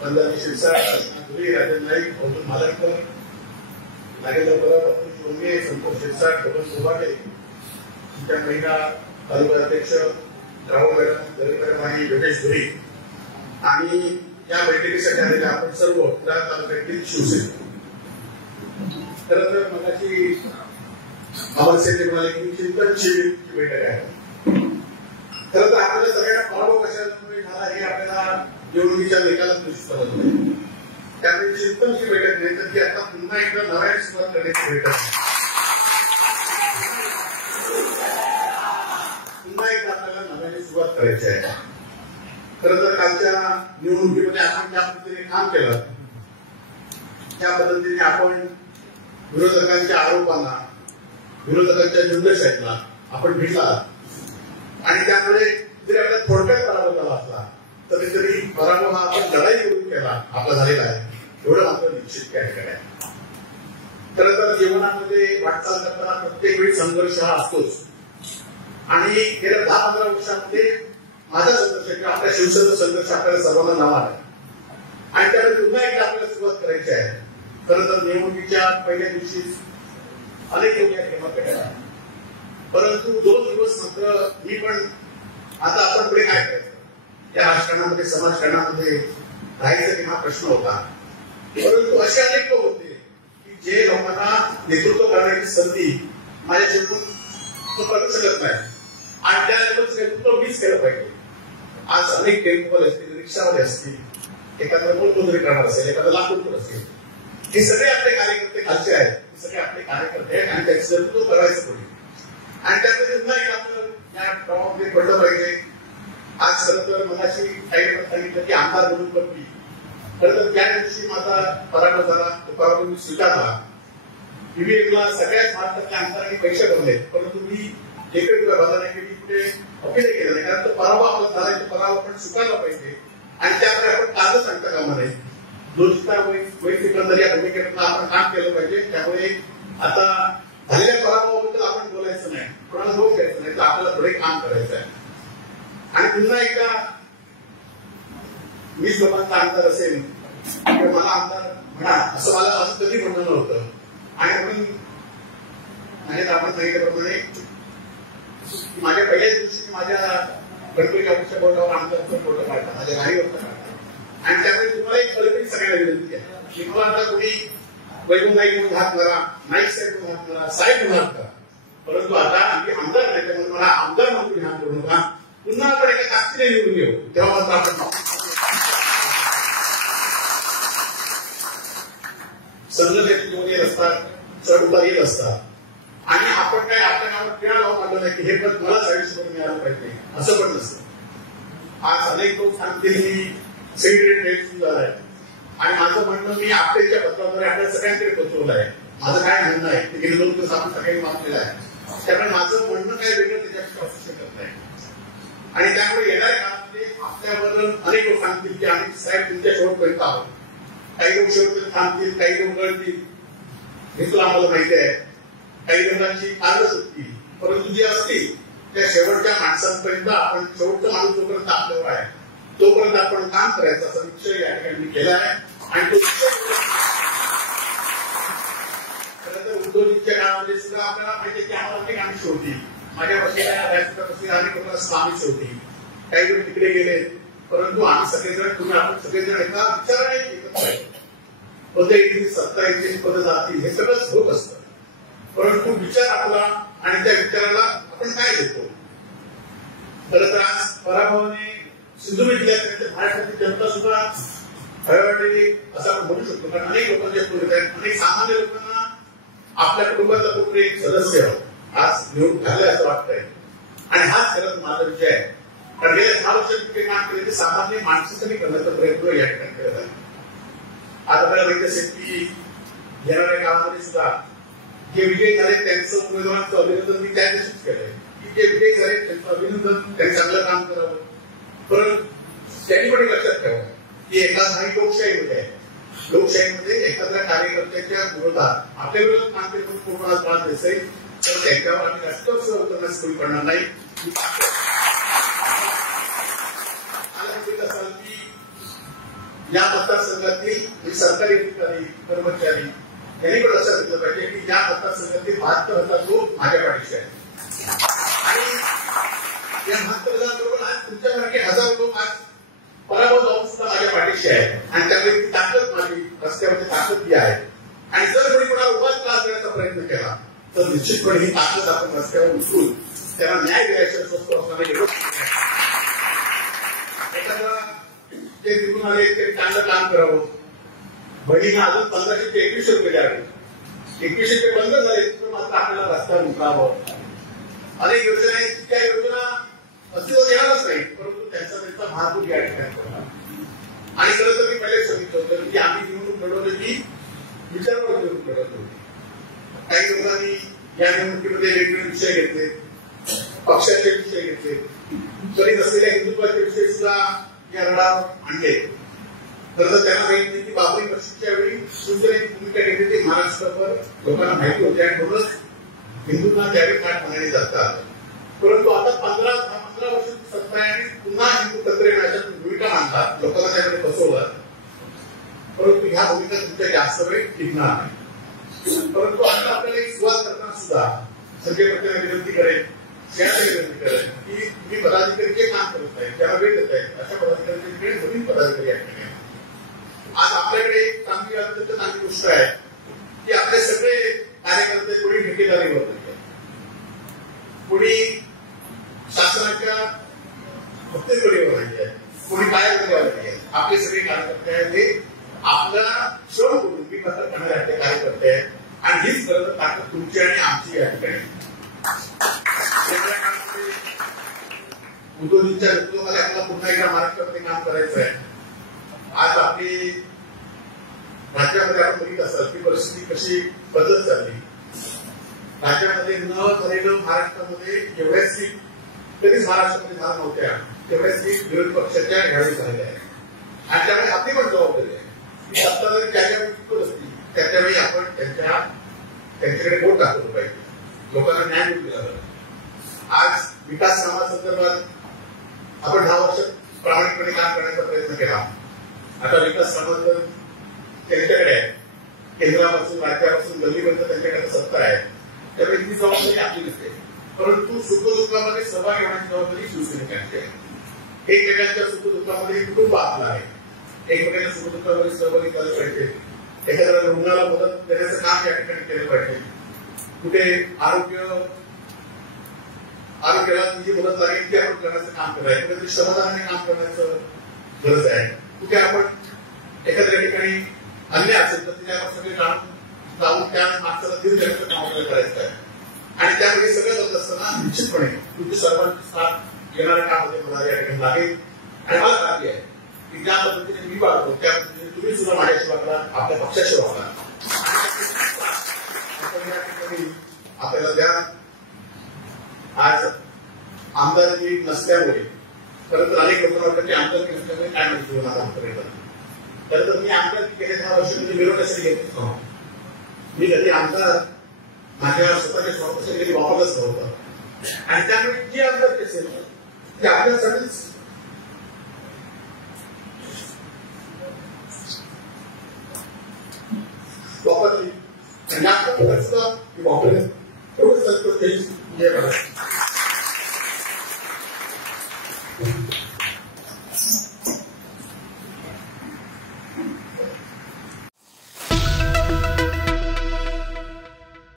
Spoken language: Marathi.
पंजाबी शिरसाट, राजन नाईक, गौतम मालनकर, नागेंद्र परब, अतुल चोंगे, संतोष शिरसाट, बबन सोबाटे, त्या महिला तालुका अध्यक्ष राहुल मॅडम, दरे मॅडम आणि योगेश धुरी आणि या बैठकीसाठी आलेले आपण सर्व त्या तालुक्यातील शिवसेना. खरं तर मगाशी अमरसेन म्हणाले की चिंतन शिबिरची बैठक आहे. खरं तर आपल्याला सगळ्यांना पराभव कशामुळे झाला हे आपल्याला निवडणुकीच्या निकालात दिसत होते. त्यामुळे चिंतनची बैठक नाही तर ती आता पुन्हा एकदा नव्याने सुरुवात करण्याची बैठक आहे. पुन्हा एकदा आपल्याला नव्याने सुरुवात करायची आहे. खरं तर कालच्या निवडणुकीमध्ये आपण ज्या पद्धतीने काम केलं त्या पद्धतीने आपण विरोधकांच्या आरोपांना, विरोधकांच्या झुंडशाहीला आपण भिडला आणि त्यामुळे जरी आपल्याला थोडक्यात पराभव झाला असला तरी पराभव हा आपण लढाई करून केला आपला झालेला आहे एवढं मात्र निश्चित काय आहे. खरं तर जीवनामध्ये वाटचाल करताना प्रत्येक वेळी संघर्ष हा असतोच आणि गेल्या 10-15 वर्षांमध्ये माझा संघर्ष किंवा आपल्या शिवसेनेचा संघर्ष आपल्याला सर्वांना नावा आहे आणि त्यामुळे पुन्हा एकदा आपल्याला सुरुवात करायची आहे. खरं तर निवडणुकीच्या पहिल्या दिवशी अनेक लोक या ठिकाणी भेटला, परंतु 2 दिवस मात्र मी पण आता आपण पुढे काय करायचं या राजकारणामध्ये, समाजकारणामध्ये राहायचं की हा प्रश्न होता. परंतु असे अनेक लोक होते की जे लोकांना नेतृत्व करण्याची संधी माझ्या जीवनात करू शकत नाही आणि त्या लेवलचं नेतृत्व मीच केलं पाहिजे. आज अनेक टेम्पोवाले असतील, रिक्षावाले असतील, एखादा मोलमजुरी करणार असेल, एखादा लाकूड असेल, हे सगळे आपले कार्यकर्ते खालचे आहेत, हे सगळे आपले कार्यकर्ते आहेत आणि त्याचं नेतृत्व करायचं पुढे आणि त्यामध्ये पुन्हा एक आपल्याला या प्रभावामध्ये पडलं पाहिजे. आज खरं तर मगाशी काही लोकांनी सांगितलं की आमदार म्हणून बघली. खरं तर त्या दिवशी माझा पराभव झाला, तो पराभव मी स्वीकारला. ईव्हीएमला सगळ्याच महाराष्ट्रातल्या आमदारांनी पैसे भरले, परंतु मी एकही रुपया भरला नाही की मी कुठे अपील केलं नाही, कारण तो पराभव आपला झाला, तो पराभव आपण स्वीकारला पाहिजे आणि त्यामुळे आपण कागद सांगता कामा नये. वैयक्तिक या भूमिकेतून आपण काम केलं पाहिजे. त्यामुळे आता झालेल्या पराभवाबद्दल आपण बोलायचं नाही, कोणाला दोष द्यायचं नाही, तर आपल्याला पुढे काम करायचं आहे. आणि पुन्हा एकदा मीच लोकांचा आमदार असेल किंवा मला आमदार म्हणा असं मला असं कधी म्हणणं नव्हतं आणि म्हणून आपण सांगितल्याप्रमाणे माझ्या पहिल्याच दिवशी माझ्या गणपती ऑफिसच्या बोर्डावर आमदारचा फोटो काढला, माझ्या गाडीवरचा काढला आणि त्यामुळे तुम्हाला एक कल्पनी सगळ्यांना विनंती आहे की मला आता कोणी वैभव नाईक म्हणून हात करा, नाईक साहेब म्हणून हात करा, साहेब म्हणून हात करा, परंतु आता आम्ही आमदार नाही त्यामुळे मला आमदार म्हणून हात करू नका. पुन्हा आपण एका ताकदीने निवडून येऊ, तेव्हा मात्र आपण संघर्षाची दोन येत असतात, चढ उतार येत असतात आणि आपण काय आपल्या गावात किंवा लावून आलं नाही की हे पद मलाच आयुष्यभर मिळालं पाहिजे असं पण नसतं. आज अनेक लोक सांगतील की सेक्रेटरी रेट सुरू झालाय आणि माझं म्हणणं मी आपल्याच्या पत्राद्वारे आपल्या सगळ्यांकडे पोहोचवलं आहे. माझं काय म्हणणं आहे ते गेले 2 दिवस आपण सगळ्यांनी मागलेलं आहे, त्यामुळे माझं म्हणणं काय वेगळं त्याच्यापेक्षा असू शकत नाही आणि त्यामुळे येणाऱ्या काळामध्ये आपल्याबद्दल अनेक लोक सांगतील की आम्ही साहेब तुमच्या शेवटपर्यंत आहोत. काही लोक शेवटपर्यंत थांबतील, काही लोक गळतील, हे तुला आम्हाला माहिती आहे. काही लोकांची कारणं सुटतील, परंतु जी असतील त्या शेवटच्या माणसांपर्यंत आपण शेवटचा माणूस जोपर्यंत आपल्यावर आहे तोपर्यंत आपण काम करायचं असा निश्चय या ठिकाणी मी केला आहे आणि तो खरं तर उद्योजकच्या काळामध्ये सुद्धा आपल्याला माहिती आहे की आम्हाला अनेक आम्ही शेवटी माझ्या बसलेल्या अनेक लोकांना आम्ही शेवटी काही लोक तिकडे गेले, परंतु आम्ही सगळेजण तुम्ही आपण सगळेजण एका विचाराने एकत्र आहे. पदे येतील, सत्ता येतील, पद जातील, हे सगळंच होत असतं, परंतु विचार आपला आणि त्या विचाराला आपण काय देतो. खरं तर आज पराभवाने सिंधुदुर्ग जिल्ह्यात महाराष्ट्राची जनता सुद्धा हळहळली असं आपण म्हणू शकतो, कारण अनेक लोकांच्या पूर्वीत आहेत, अनेक सामान्य लोकांना आपल्या कुटुंबाचा कुठे एक सदस्य आज निवडून झालाय असं वाटतंय आणि हाच खरंच माझा विषय आहे. कारण गेल्या 6 वर्षांपूर्वी काम केले ते सामान्य माणसासाठी करण्याचा प्रयत्न या ठिकाणी करत आहे. आज आपल्याला माहिती असेल की येणाऱ्या काळामध्ये सुद्धा जे विजयी झाले त्यांचं उमेदवारांचं अभिनंदन मी त्या दिवशीच केलंय की जे विजयी झाले त्यांचं अभिनंदन, त्यांनी चांगलं काम करावं, परंतु त्यांनी पण लक्षात ठेवावं की एका नाही लोकशाहीमध्ये आहे, लोकशाहीमध्ये एखाद्या कार्यकर्त्याच्या विरोधात आपल्या विरोधात काम केलं म्हणून कोणाला त्रास देईल तर त्यांच्यावर आम्ही जास्त उतरण्यास कमी पडणार नाही. मला माहिती असाल की या मतदारसंघातील सरकारी अधिकारी कर्मचारी यांनी पण लक्षात घेतलं पाहिजे की या मतदारसंघातील 72,000 लोक माझ्या पाठीशी आहेत आणि या 72,000 बरोबर आज तुमच्यासारखे हजार लोक आज पराभव जाऊन सुद्धा माझ्या पाठीशी आहेत आणि त्यामुळे ती ताकद माझी रस्त्यावरची ताकद ती आहे आणि जर कोणी कोणाला उगाच त्रास देण्याचा प्रयत्न केला तर निश्चितपणे ही ताकद आपण रस्त्यावर उचलून त्याला न्याय द्यायचा स्वस्त असणारे एखादा ते तिथून आले ते चांगलं काम करावं बहिणींना अजून 1500 ते 2100 रुपये द्यावे 2100 ते बंद झाले तर मात्र आपल्याला रस्त्यावर उतरावं अनेक योजना आहेत त्या योजना अस्तित्वात येणारच नाही परंतु त्यांचा महापूर या ठिकाणी करणार आणि खरं तर मी पहिले सांगितलं होतं की आम्ही निवडणूक लढवण्याची विचारावर निवडणूक लढवत होती काही लोकांनी या निवडणुकीमध्ये वेगवेगळे विषय घेतले पक्षाचे विषय घेतले तरी नसलेल्या हिंदुत्वाचे विषय सुद्धा या लढावर आणले खरं तर त्यांना सांगितले की बाबरी मशीदच्या वेळी दुसऱ्याची भूमिका घेतली ती महाराष्ट्रावर लोकांना माहिती होती आणि म्हणूनच हिंदूंना त्यावेळी फार म्हणाले जातात परंतु आता 15 वर्ष सत्ता आहे आणि पुन्हा हिंदू तंत्र येण्याच्या भूमिका मांडतात लोकांना त्याकडे फसवतात परंतु ह्या भूमिका तुमच्या जास्त वेळ टिकणार नाही परंतु आता आपल्याला एक सुरुवात करताना सुद्धा संजय पटेल विनंती करेल विनंती करेल की तुम्ही पदाधिकारी जे काम करत आहेत ज्याला वेळ देत आहेत अशा पदाधिकाऱ्यांचे नवीन पदाधिकारी आहेत आज आपल्याकडे एक चांगली अत्यंत चांगली गोष्ट आहे की आपले सगळे कार्यकर्ते कोणी ठेकेदारीवर कोणी शासनाच्या हप्तेकरीवर नाही आहे कोणी कार्यकर्त्यावर नाही आहे आपले सगळे कार्यकर्ते आहेत हे आपला श्रम करून मी कसं करणारे कार्यकर्ते आहेत आणि हीच खरं ताकद तुमची आणि आमची या ठिकाणी उद्योजींच्या नेतृत्वामध्ये आपल्याला पुन्हा एकदा महाराष्ट्रामध्ये काम करायचं आहे आज आपली राज्यामध्ये आपण बघित असाल की परिस्थिती कशी बदलत चालली राज्यामध्ये न झालेलं महाराष्ट्रामध्ये जेवढ्या सीट कधीच महाराष्ट्रामध्ये झाल्या नव्हत्या तेवढ्या सीट विरोधी पक्षाच्या ह्यावेळी झालेल्या आहेत आणि त्यामुळे आपली पण जबाबदारी आहे की सत्ता जरी ज्यावेळी टिकत असती त्याच्यावेळी आपण त्यांच्याकडे बोट दाखवलं पाहिजे लोकांना न्याय मिळून दिला पाहिजे आज विकास कामासंदर्भात आपण 10 वर्ष प्रामाणिकपणे काम करण्याचा प्रयत्न केला आता विकास कामांतर त्यांच्याकडे आहे केंद्रापासून राज्यापासून गल्लीपर्यंत त्यांच्याकडे सत्ता आहे त्यामुळे ही जबाबदारी आपली नसते परंतु सुखदुःखामध्ये सहभागी होण्याची जबाबदारी शिवसैनिकांची आहे एकमेकांच्या सुखदुःखामध्ये कुटुंब आपलं आहे एकमेकांच्या सुखदुःखामध्ये सहभागी झालं पाहिजे एखाद्या रुग्णाला मदत देण्याचं काम या ठिकाणी केलं पाहिजे कुठे आरोग्याला जी मदत लागेल ती आपण करण्याचं काम करायचं कुठेतरी समाधानाने काम करण्याचं गरज आहे कुठे आपण एखाद्या ठिकाणी अन्य असेल तर त्यावर सगळे जाऊन त्या माणसाला धीर देण्याचं काम आपल्याला करायचं आहे आणि त्यामध्ये सगळं करत असताना निश्चितपणे तुमची सर्वांची साथ येणाऱ्या काळामध्ये मला या ठिकाणी लागेल आणि मला खात्री आहे की ज्या पद्धतीने मी वागतो त्या पद्धतीने तुम्ही सुद्धा माझ्याशी वागला आपल्या पक्षाशी वागला या ठिकाणी आपल्याला द्या आज आमदारकी नसल्यामुळे खरं तर अनेक लोकांना वाटतं की आमदारकी नसल्यामुळे काय माहिती होणार आमदार खरं तर मी आमदारकी गेल्या 10 वर्षामध्ये विरोधासाठी घेत मी कधी आमदार माझ्या स्वतःच्या स्वार्थासाठी कधी वापरलंच नव्हतं आणि त्यामुळे जी आमदारकी असेल ती आपल्यासाठीच वापरली आणि आपण